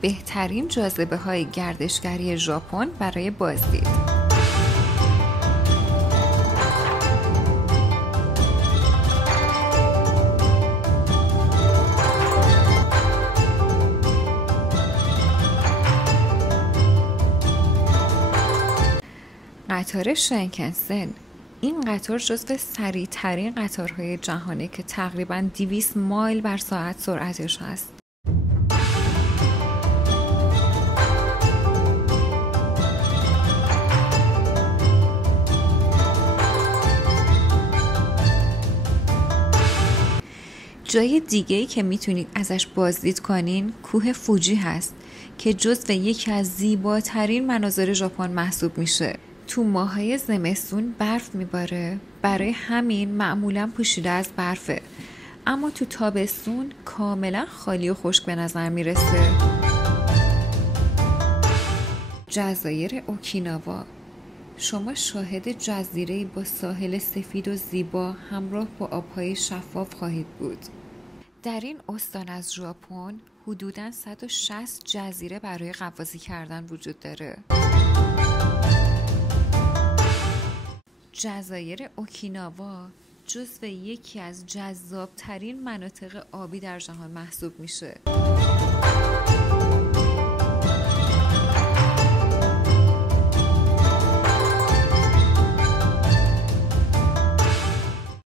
بهترین جاذبه‌های گردشگری ژاپن برای بازدید. قطار شینکنسن. این قطار جزو سریع‌ترین قطارهای جهانه که تقریباً 200 مایل بر ساعت سرعتش هست. جای دیگه‌ای که میتونید ازش بازدید کنین کوه فوجی هست که جزو یکی از زیباترین مناظر ژاپن محسوب میشه. تو ماهای زمستون برف میباره، برای همین معمولا پوشیده از برفه، اما تو تابستون کاملا خالی و خشک به نظر میرسه. جزایر اوکیناوا. شما شاهد جزیره‌ای با ساحل سفید و زیبا همراه با آب‌های شفاف خواهید بود. در این استان از ژاپن حدوداً 160 جزیره برای غواصی کردن وجود داره. جزایر اوکیناوا جزو یکی از جذاب‌ترین مناطق آبی در جهان محسوب میشه.